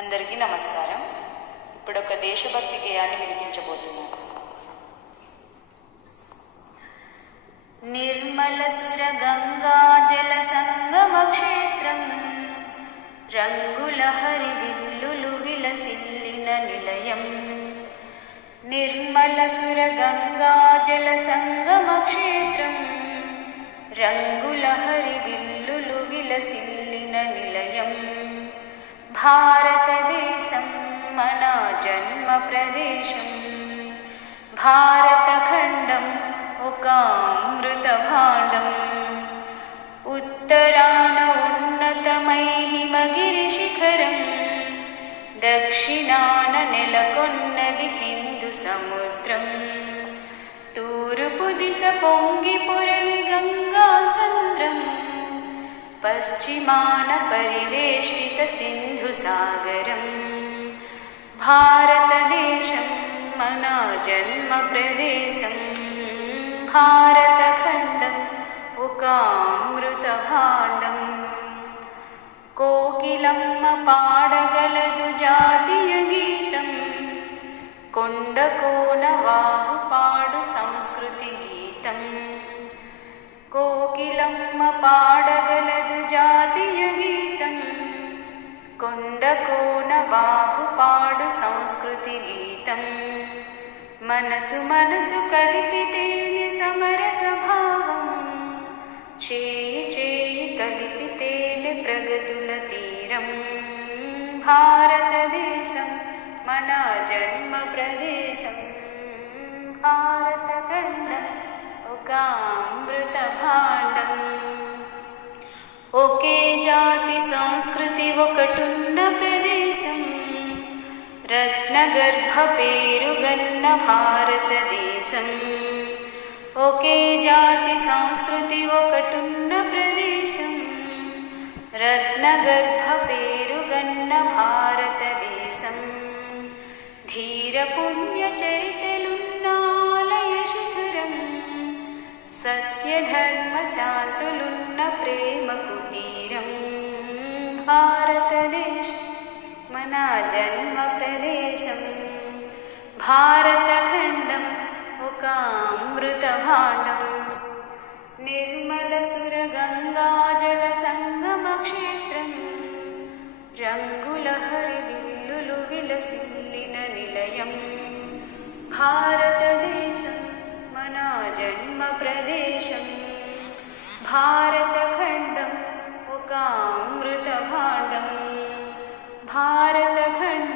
అందరికీ నమస్కారం. ఇప్పుడు ఒక దేశభక్తి గేయాన్ని వినిపించబోతున్నాను. నిర్మల సుర గంగా జల సంగమ క్షేత్రం, రంగుల హరివిల్లులు విలసిల్లిన నిలయం. నిర్మల సుర గంగా జల సంగమ క్షేత్రం, రంగుల హరివిల్లులు విలసిల్లిన నిలయం. భారతదేశం మన జన్మ ప్రదేశం, భారతఖండం ఒక అమృత భాండం. ఉత్తరాన ఉన్నతమై హిమగిరి శిఖరం, దక్షిణాన నెలకొన్నది హిందూ సముద్రం. తూర్పు దిశ పొంగి పొరలి గంగా సంద్రం, పశ్చిమాన పరివేష్టిత సింధు సాగరం. భారతదేశం మన జన్మ ప్రదేశం, భారతఖండం ఒక అమృత భాండం. కోకిలమ్మ పాడగలదు జాతీయ గీతం, కొండ కోన వాగు పాడు సంస్కృతి గీతం. కోకిలమ్మ పాడగలదు జాతీయ గీతం, కొండ కోన వాగు పాడు సంస్కృతి గీతం. మనసు మనసు కలిపితేనే సమరస భావం, చేయి చేయి కలిపితేనే ప్రగతుల తీరం. భారతదేశం మన జన్మ ప్రదేశం, భారతఖండం ఒక అమృత భాండం. ఒకే జాతి సంస్కృతి ఒకటున్న ప్రదేశం, రత్నగర్భ పేరుగన్న భారతదేశం. ఒకే జాతి సంస్కృతి ఒకటున్న ప్రదేశం, రత్నగర్భ పేరుగన్న భారతదేశం. ధీర పుణ్య చరితలున్న ఆలయ శిఖరం, సత్య ధర్మ శాంతులున్న ప్రేమ కుటీరం. భారతదేశం మన జన్మ ప్రదేశం, భారతఖండం ఒక అమృత భాండం. నిర్మల సుర గంగా జల సంగమ క్షేత్రం, రంగుల హరివిల్లులు విలసిల్లిన నిలయం. భారతదేశం మన జన్మ ప్రదేశం, భారతఖండం ఒక అమృత భాండం. భారతఖండం